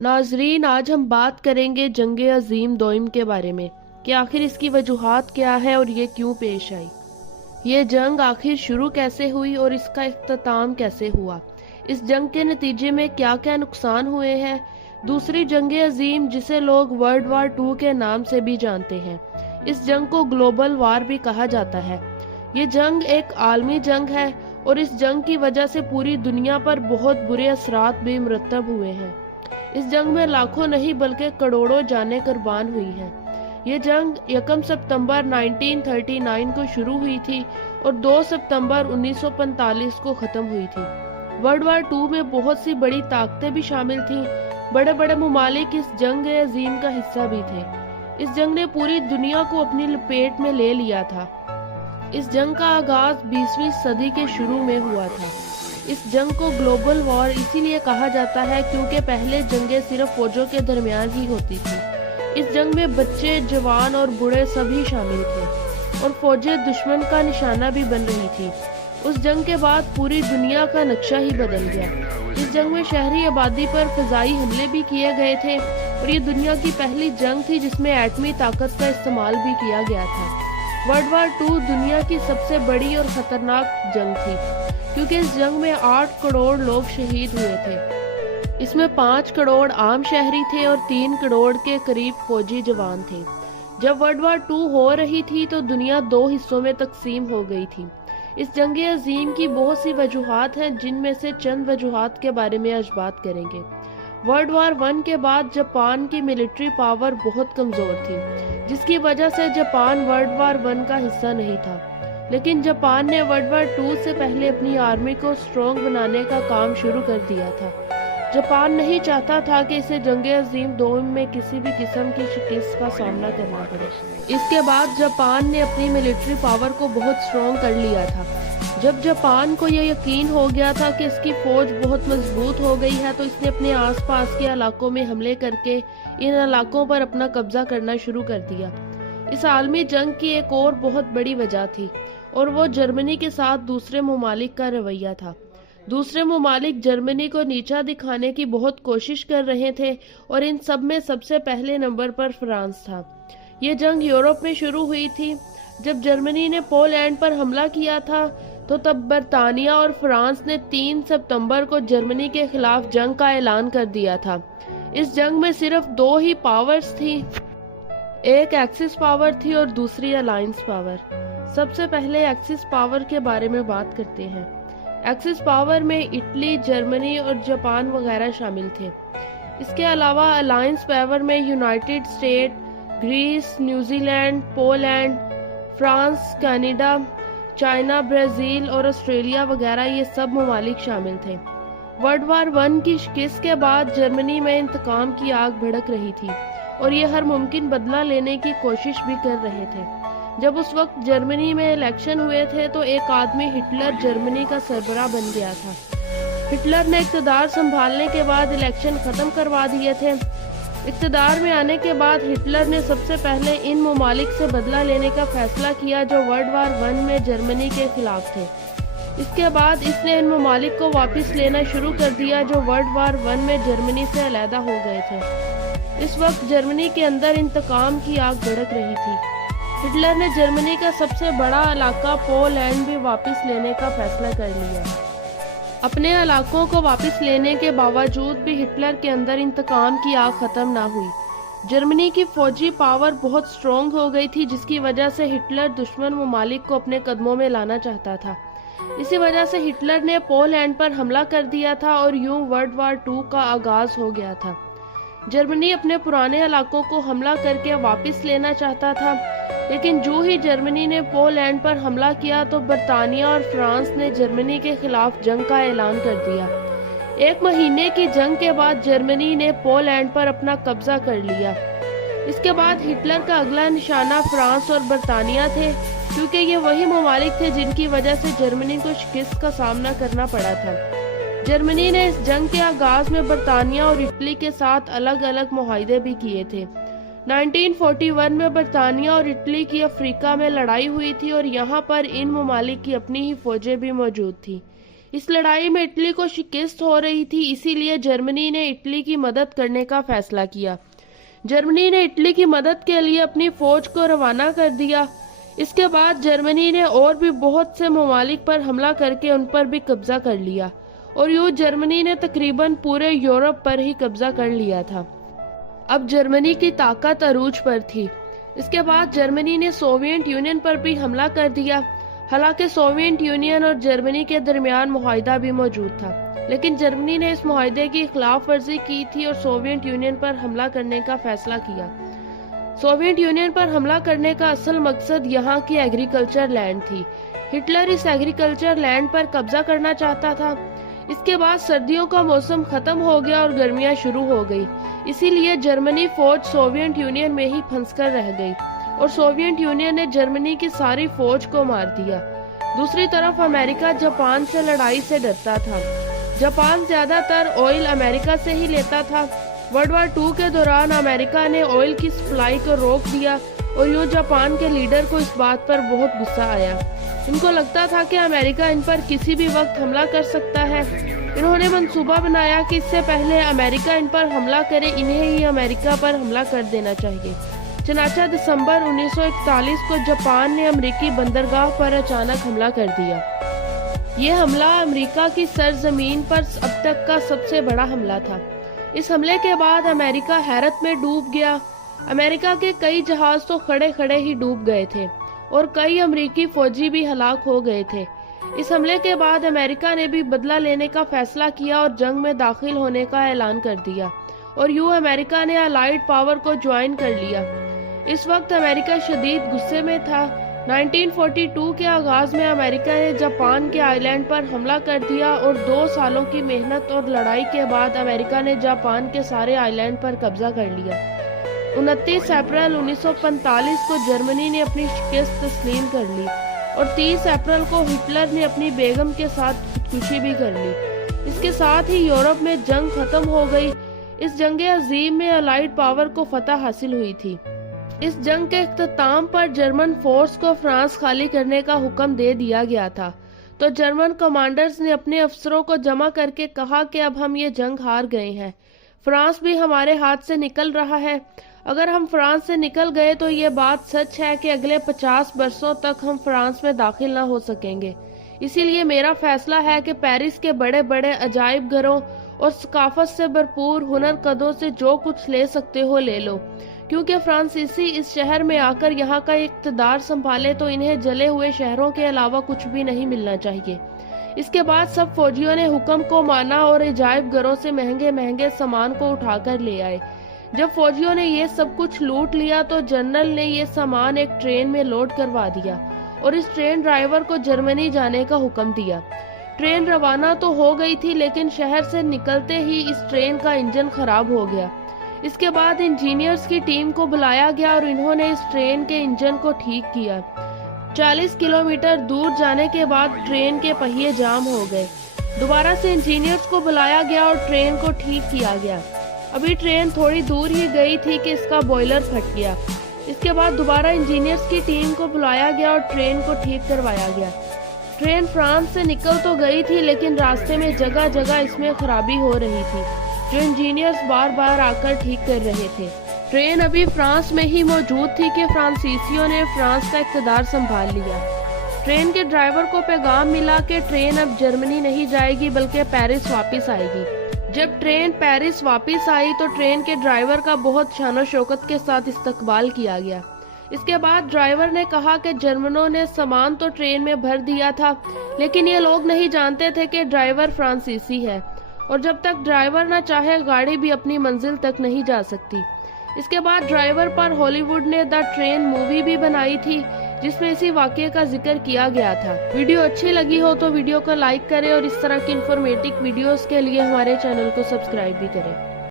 नाजरीन, आज हम बात करेंगे जंग अजीम दोइम के बारे में कि आखिर इसकी वजूहात क्या है और ये क्यों पेश आई। ये जंग आखिर शुरू कैसे हुई और इसका इख्तिताम कैसे हुआ। इस जंग के नतीजे में क्या क्या नुकसान हुए हैं। दूसरी जंग अजीम, जिसे लोग वर्ल्ड वार 2 के नाम से भी जानते हैं, इस जंग को ग्लोबल वार भी कहा जाता है। ये जंग एक आलमी जंग है और इस जंग की वजह से पूरी दुनिया पर बहुत बुरे असरात भी मुरतब हुए हैं। इस जंग में लाखों नहीं बल्कि करोड़ों जानें कुर्बान हुई हैं। ये जंग 1 सितंबर 1939 को शुरू हुई थी और 2 सितंबर 1945 को ख़त्म हुई थी। वर्ल्ड वार 2 में बहुत सी बड़ी ताकतें भी शामिल थीं। बड़े बड़े मुमालिक इस जंग अजीम का हिस्सा भी थे। इस जंग ने पूरी दुनिया को अपनी लपेट में ले लिया था। इस जंग का आगाज 20वीं सदी के शुरू में हुआ था। इस जंग को ग्लोबल वॉर इसीलिए कहा जाता है क्योंकि पहले जंगें सिर्फ फौजों के दरमियान ही होती थी। इस जंग में बच्चे, जवान और बूढ़े सभी शामिल थे और फौजें दुश्मन का निशाना भी बन रही थी। उस जंग के बाद पूरी दुनिया का नक्शा ही बदल गया। इस जंग में शहरी आबादी पर फजाई हमले भी किए गए थे और ये दुनिया की पहली जंग थी जिसमें एटमी ताकत का इस्तेमाल भी किया गया था। वर्ल्ड वार 2 दुनिया की सबसे बड़ी और खतरनाक जंग थी क्योंकि इस जंग में 8 करोड़ लोग शहीद हुए थे। इसमें 5 करोड़ आम शहरी थे और 3 करोड़ के करीब फौजी जवान थे। जब वर्ल्ड वार 2 हो रही थी तो दुनिया 2 हिस्सों में तकसीम हो गई थी। इस जंग अजीम की बहुत सी वजूहात हैं, जिनमें से चंद वजूहात के बारे में आज बात करेंगे। वर्ल्ड वार 1 के बाद जापान की मिलिट्री पावर बहुत कमजोर थी, जिसकी वजह से जापान वर्ल्ड वार 1 का हिस्सा नहीं था। लेकिन जापान ने वर्ल्ड वार 2 से पहले अपनी आर्मी को स्ट्रॉन्ग बनाने का काम शुरू कर दिया था। जापान नहीं चाहता था कि इसे जंग अजीम 2 में किसी भी किस्म की शिकस्त का सामना करना पड़े। इसके बाद जापान ने अपनी मिलिट्री पावर को बहुत स्ट्रॉन्ग कर लिया था। जब जापान को यह यकीन हो गया था कि इसकी फौज बहुत मजबूत हो गई है तो इसने अपने आसपास के इलाकों में हमले करके इन इलाकों पर अपना कब्जा करना शुरू कर दिया। इस आलमी जंग की एक और बहुत बड़ी वजह थी और वो जर्मनी के साथ दूसरे ममालिक का रवैया था। दूसरे ममालिक जर्मनी को नीचा दिखाने की बहुत कोशिश कर रहे थे और इन सब में सबसे पहले नंबर पर फ्रांस था। ये जंग यूरोप में शुरू हुई थी। जब जर्मनी ने पोलैंड पर हमला किया था तो तब बरतानिया और फ्रांस ने 3 सितंबर को जर्मनी के खिलाफ जंग का ऐलान कर दिया था। इस जंग में सिर्फ 2 ही पावर्स थी, एक एक्सिस पावर थी और दूसरी अलायंस पावर। सबसे पहले एक्सिस पावर के बारे में बात करते हैं। एक्सिस पावर में इटली, जर्मनी और जापान वगैरह शामिल थे। इसके अलावा अलायंस पावर में United State, Greece, New Zealand, Poland, France, Canada, China, Brazil और ऑस्ट्रेलिया वगैरह ये सब ममालिक शामिल थे। वर्ल्ड वार 1 की शिकस्त के बाद जर्मनी में इंतकाम की आग भड़क रही थी और ये हर मुमकिन बदला लेने की कोशिश भी कर रहे थे। जब उस वक्त जर्मनी में इलेक्शन हुए थे तो एक आदमी हिटलर जर्मनी का सरबराह बन गया था। हिटलर ने इक़्तिदार संभालने के बाद इलेक्शन खत्म करवा दिए थे। इक़्तिदार में आने के बाद हिटलर ने सबसे पहले इन ममालिक से बदला लेने का फैसला किया जो वर्ल्ड वार 1 में जर्मनी के खिलाफ थे। इसके बाद इसने इन ममालिक को वापस लेना शुरू कर दिया जो वर्ल्ड वार 1 में जर्मनी से अलहदा हो गए थे। इस वक्त जर्मनी के अंदर इंतकाम की आग भड़क रही थी। हिटलर ने जर्मनी का सबसे बड़ा इलाका पोलैंड भी वापस लेने का फैसला कर लिया। अपने इलाकों को वापस लेने के बावजूद भी हिटलर के अंदर इंतकाम की आग खत्म ना हुई। जर्मनी की फौजी पावर बहुत स्ट्रॉन्ग हो गई थी, जिसकी वजह से हिटलर दुश्मन ममालिक को अपने कदमों में लाना चाहता था। इसी वजह से हिटलर ने पोलैंड पर हमला कर दिया था और यूं वर्ल्ड वार 2 का आगाज हो गया था। जर्मनी अपने पुराने इलाकों को हमला करके वापस लेना चाहता था, लेकिन जो ही जर्मनी ने पोलैंड पर हमला किया तो बरतानिया और फ्रांस ने जर्मनी के खिलाफ जंग का ऐलान कर दिया। 1 महीने की जंग के बाद जर्मनी ने पोलैंड पर अपना कब्जा कर लिया। इसके बाद हिटलर का अगला निशाना फ्रांस और बरतानिया थे, क्योंकि ये वही ममालिक थे जिनकी वजह से जर्मनी को शिकस्त का सामना करना पड़ा था। जर्मनी ने इस जंग के आगाज में बरतानिया और इटली के साथ अलग अलग मुआहदे भी किए थे। 1941 में बरतानिया और इटली की अफ्रीका में लड़ाई हुई थी और यहाँ पर इन ममालिक की अपनी ही फौजें भी मौजूद थी। इस लड़ाई में इटली को शिकस्त हो रही थी, इसीलिए जर्मनी ने इटली की मदद करने का फैसला किया। जर्मनी ने इटली की मदद के लिए अपनी फौज को रवाना कर दिया। इसके बाद जर्मनी ने और भी बहुत से ममालिक पर हमला करके उन पर भी कब्जा कर लिया और यूं जर्मनी ने तकरीबन पूरे यूरोप पर ही कब्जा कर लिया था। अब जर्मनी की ताकत अरूज पर थी। इसके बाद जर्मनी ने सोवियत यूनियन पर भी हमला कर दिया। हालांकि सोवियत यूनियन और जर्मनी के दरमियान मुआहदा भी मौजूद था, लेकिन जर्मनी ने इस मुआहदे की खिलाफ वर्जी की थी और सोवियत यूनियन पर हमला करने का फैसला किया। सोवियत यूनियन पर हमला करने का असल मकसद यहाँ की एग्रीकल्चर लैंड थी। हिटलर इस एग्रीकल्चर लैंड पर कब्जा करना चाहता था। इसके बाद सर्दियों का मौसम खत्म हो गया और गर्मियां शुरू हो गई, इसीलिए जर्मनी फौज सोवियत यूनियन में ही फंसकर रह गई और सोवियत यूनियन ने जर्मनी की सारी फौज को मार दिया। दूसरी तरफ अमेरिका जापान से लड़ाई से डरता था। जापान ज्यादातर ऑयल अमेरिका से ही लेता था। वर्ल्ड वार 2 के दौरान अमेरिका ने ऑयल की सप्लाई को रोक दिया और यूं जापान के लीडर को इस बात पर बहुत गुस्सा आया। इनको लगता था कि अमेरिका इन पर किसी भी वक्त हमला कर सकता है। इन्होंने मंसूबा बनाया कि इससे पहले अमेरिका इन पर हमला करे, इन्हें ही अमेरिका पर हमला कर देना चाहिए। चनाचा दिसंबर 1941 को जापान ने अमेरिकी बंदरगाह पर अचानक हमला कर दिया। ये हमला अमेरिका की सरजमीन पर अब तक का सबसे बड़ा हमला था। इस हमले के बाद अमेरिका हैरत में डूब गया। अमेरिका के कई जहाज तो खड़े खड़े ही डूब गए थे और कई अमेरिकी फौजी भी हलाक हो गए थे। इस हमले के बाद अमेरिका ने भी बदला लेने का फैसला किया और जंग में दाखिल होने का ऐलान कर दिया और यूं अमेरिका ने अलाइड पावर को ज्वाइन कर लिया। इस वक्त अमेरिका शदीद गुस्से में था। 1942 के आगाज में अमेरिका ने जापान के आइलैंड पर हमला कर दिया और 2 सालों की मेहनत और लड़ाई के बाद अमेरिका ने जापान के सारे आइलैंड पर कब्जा कर लिया। 29 अप्रैल 1945 को जर्मनी ने अपनी शिकस्त तस्लीम कर ली और 30 अप्रैल को हिटलर ने अपनी बेगम के साथ खुदकुशी भी कर ली। इसके साथ ही यूरोप में जंग खत्म हो गई। इस जंग अजीम में अलाइड पावर को फतह हासिल हुई थी। इस जंग के इख्तिताम पर जर्मन फोर्स को फ्रांस खाली करने का हुक्म दे दिया गया था, तो जर्मन कमांडर्स ने अपने अफसरों को जमा करके कहा कि अब हम ये जंग हार गए हैं, फ्रांस भी हमारे हाथ से निकल रहा है। अगर हम फ्रांस से निकल गए तो ये बात सच है कि अगले 50 बरसों तक हम फ्रांस में दाखिल ना हो सकेंगे। इसीलिए मेरा फैसला है कि पेरिस के बड़े बड़े अजायब घरों और सकाफत से भरपूर हुनरकदों से जो कुछ ले सकते हो ले लो, क्योंकि फ्रांसीसी इस शहर में आकर यहाँ का इक़्तिदार संभाले तो इन्हें जले हुए शहरों के अलावा कुछ भी नहीं मिलना चाहिए। इसके बाद सब फौजियों ने हुक्म को माना और अजायब घरों से महंगे महंगे सामान को उठाकर ले आए। जब फौजियों ने ये सब कुछ लूट लिया तो जनरल ने ये सामान एक ट्रेन में लोड करवा दिया और इस ट्रेन ड्राइवर को जर्मनी जाने का हुक्म दिया। ट्रेन रवाना तो हो गई थी, लेकिन शहर से निकलते ही इस ट्रेन का इंजन खराब हो गया। इसके बाद इंजीनियर्स की टीम को बुलाया गया और इन्होंने इस ट्रेन के इंजन को ठीक किया। 40 किलोमीटर दूर जाने के बाद ट्रेन के पहिए जाम हो गए। दोबारा से इंजीनियर्स को बुलाया गया और ट्रेन को ठीक किया गया। अभी ट्रेन थोड़ी दूर ही गई थी कि इसका बॉयलर फट गया। इसके बाद दोबारा इंजीनियर्स की टीम को बुलाया गया और ट्रेन को ठीक करवाया गया। ट्रेन फ्रांस से निकल तो गई थी, लेकिन रास्ते में जगह जगह इसमें खराबी हो रही थी, जो इंजीनियर्स बार बार आकर ठीक कर रहे थे। ट्रेन अभी फ्रांस में ही मौजूद थी कि फ्रांसीसियों ने फ्रांस का इक़्तिदार संभाल लिया। ट्रेन के ड्राइवर को पैगाम मिला कि ट्रेन अब जर्मनी नहीं जाएगी बल्कि पेरिस वापस आएगी। जब ट्रेन पेरिस वापस आई तो ट्रेन के ड्राइवर का बहुत शानो शौकत के साथ इस्तकबाल किया गया। इसके बाद ड्राइवर ने कहा कि जर्मनों ने सामान तो ट्रेन में भर दिया था, लेकिन ये लोग नहीं जानते थे कि ड्राइवर फ्रांसीसी है और जब तक ड्राइवर न चाहे गाड़ी भी अपनी मंजिल तक नहीं जा सकती। इसके बाद ड्राइवर पर हॉलीवुड ने द ट्रेन मूवी भी बनाई थी, जिसमें इसी वाक़ये का जिक्र किया गया था। वीडियो अच्छी लगी हो तो वीडियो को लाइक करें और इस तरह की इंफॉर्मेटिव वीडियोस के लिए हमारे चैनल को सब्सक्राइब भी करें।